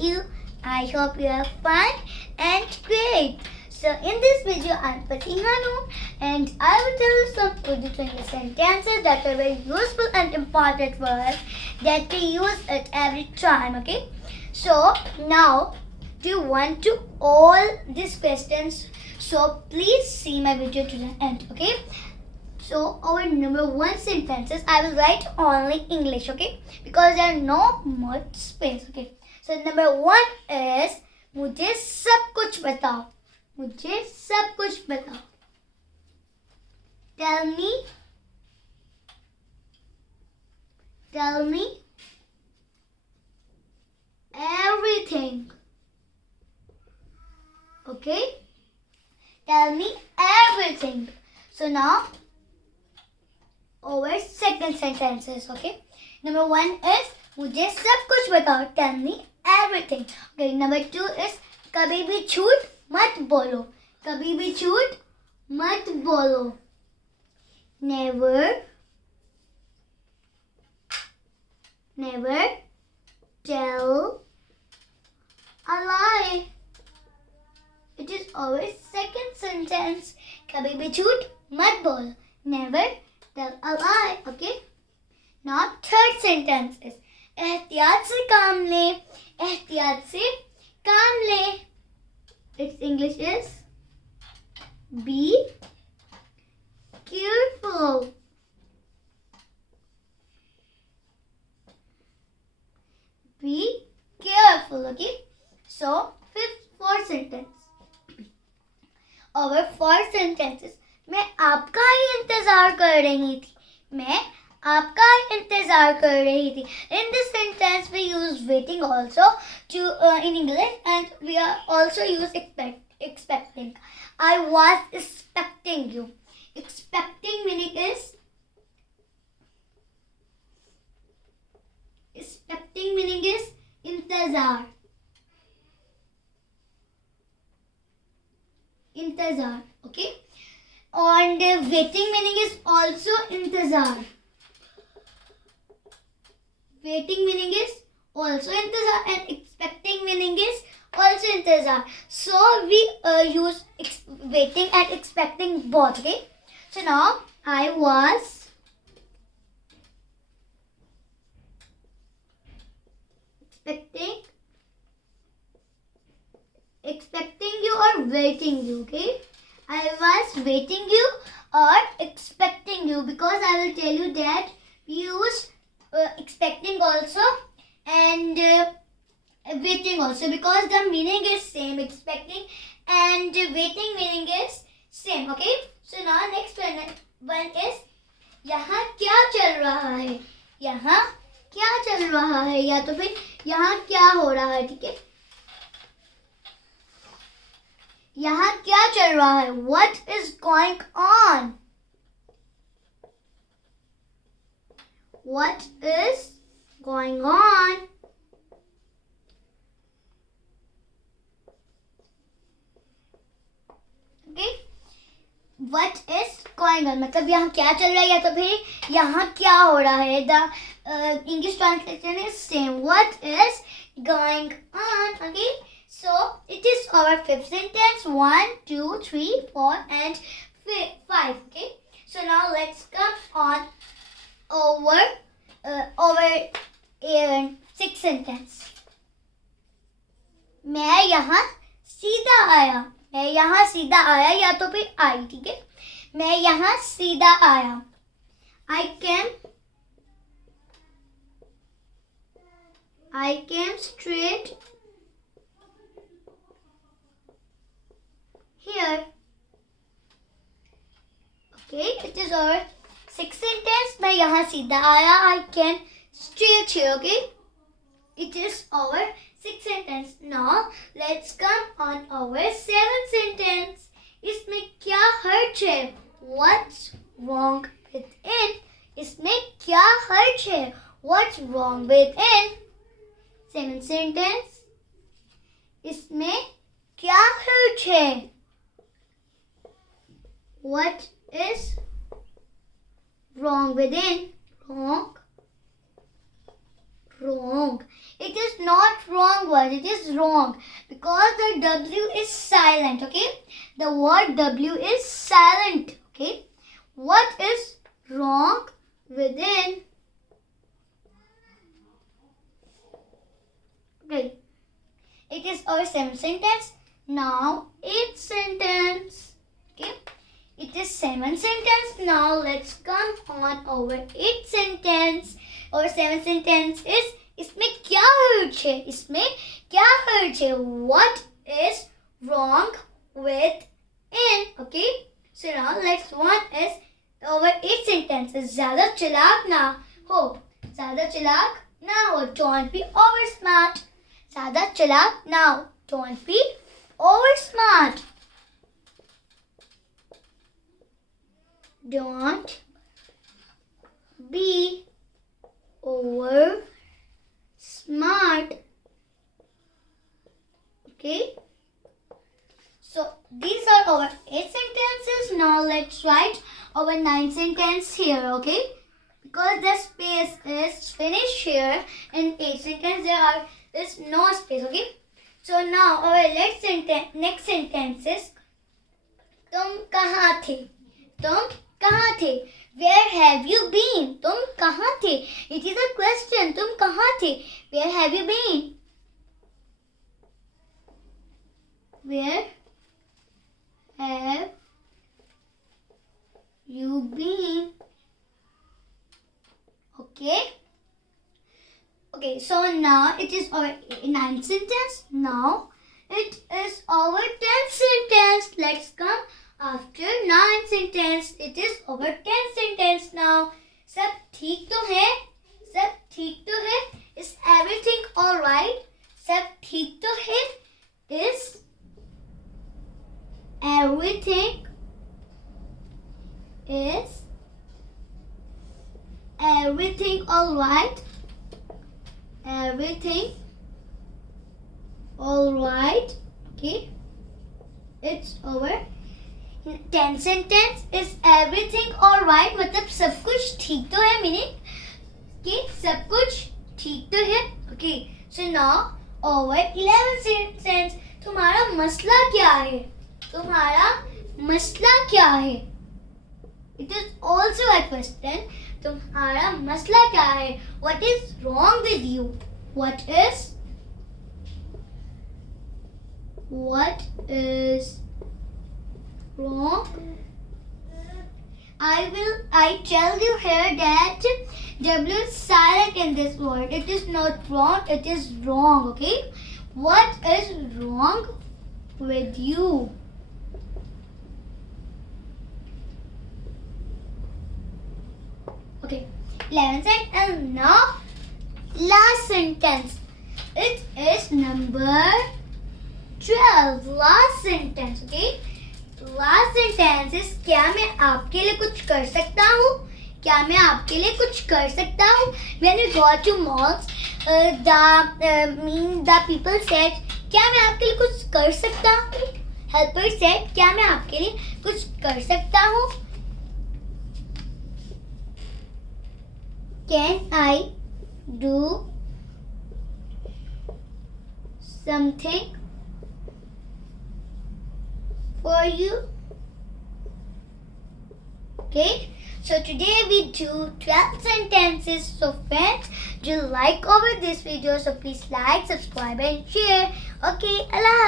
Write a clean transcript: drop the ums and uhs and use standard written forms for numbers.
you. I hope you have fun and great. So in this video, I'm fasiha Noor, and I will tell you some Urdu to English sentences that are very useful and important for us that we use it every time. Okay. So now, do you want to all these questions? So please see my video to the end. Okay. So our number one sentences, I will write only English, okay? Because there are no much space, okay? So number one is मुझे सब कुछ बताओ. मुझे सब कुछ बताओ. Tell me everything. Okay? Tell me everything. So now our second sentences, okay? Number one is मुझे सब कुछ बताओ. Tell me everything. Okay. Number two is कभी भी झूठ मत बोलो. कभी भी झूठ मत बोलो. Never tell a lie. It is our second sentence. कभी भी झूठ मत बोलो. Never tell a lie. Okay. Now third sentence is एहतियात से काम ले. एहतियात से काम ले. Its English is be careful. Be careful. Okay. So fourth sentence. Our fourth sentences. मैं आपका ही इंतजार कर रही थी. मैं आपका इंतजार कर रही थी. In this sentence we use waiting also to in English, and we are also use expecting. I was expecting you. Expecting meaning is इंतजार. इंतजार. Okay. And waiting meaning is also इंतजार. Waiting meaning is also intezar, and expecting meaning is also intezar. So we use waiting and expecting both. Okay. So now I was expecting you or waiting you. Okay. I was waiting you or expecting you, because I will tell you that we use expecting also and waiting also, because the meaning is same. Expecting and waiting meaning is same. Okay. So now next one is यहाँ क्या चल रहा है. यहाँ क्या चल रहा है, या तो फिर यहाँ क्या हो रहा है. ठीक है. यहाँ क्या चल रहा है. What is going on? What is going on? Okay. What is going on मतलब यहाँ क्या चल रहा है या तो फिर यहाँ क्या हो रहा है. The English translation is same. What is going on? Okay. So it is our fifth sentence. 1, 2, 3, 4, and 5. Okay. So now let's come on over sixth sentence. मैं यहाँ सीधा आया. मैं यहाँ सीधा आया या तो फिर आई. ठीक है. मैं यहाँ सीधा आया. I came straight here. Okay, it is our sixth sentence. मैं यहाँ सीधा आया. I came straight here. Okay, it is our sixth sentence. Now let's come on our seventh sentence. इसमें क्या हर्ज है. What's wrong within? इसमें क्या हर्ज है. What's wrong within? Seventh sentence. इसमें क्या हर्ज है. What is wrong within? wrong. It is not wrong word. It is wrong because the W is silent. Okay, the word W is silent. Okay, what is wrong within? Okay, it is our 7th sentence. Now 8th sentence. Okay, it is 7th sentence. Now let's come on our 8th sentence. Our 7th sentence is इसमें क्या hurt है? इसमें क्या hurt है? What is wrong with in? Okay, so now next one is our 8th sentence. ज़्यादा चालाक ना हो. ज़्यादा चालाक ना हो. Don't be over smart. ज़्यादा चालाक ना हो. Don't be over smart. Don't be over smart. Okay, so these are our 8 sentences. Now let's write our 9th sentence here. Okay, because the space is finished here in 8 sentence, there's no space. Okay, so now our next sentence is तुम कहाँ थे? तुम कहाँ थे? Where have you been? तुम कहाँ थे? It is a question. तुम कहाँ थे? Where have you been? Where have you been? Okay. Okay, so now it is our 9th sentence. Now it is our 10th sentence. Let's come after 9th sentence. It is our 10th sentence now. सब ठीक तो है? सब ठीक तो है? Is everything alright? सब ठीक तो है? Is everything alright? Everything alright? Okay, it's over. 10th sentence is everything alright. मतलब सब कुछ ठीक तो है. Meaning कि सब कुछ ठीक तो है. Okay, so now over 11th sentence. तुम्हारा मसला क्या है? तुम्हारा मसला क्या है? It is also a question. तुम्हारा मसला क्या है? What is wrong with you? What is wrong? I tell you here that W is silent in this word. It is not wrong. It is wrong. Okay. What is wrong with you? Okay. 11th sentence, and now last sentence. It is number 12. Last sentence. Okay. Last sentence is क्या मैं आपके लिए कुछ कर सकता हूँ? क्या मैं आपके लिए कुछ कर सकता हूँ? When we got to mosque, the people said क्या मैं आपके लिए कुछ कर सकता हूँ? Helper said क्या मैं आपके लिए कुछ कर सकता हूँ? Can I do something for you? Okay, so today we do 12 sentences. So friends, do you like over this video? So please like, subscribe and share. Okay, Allah Hafiz.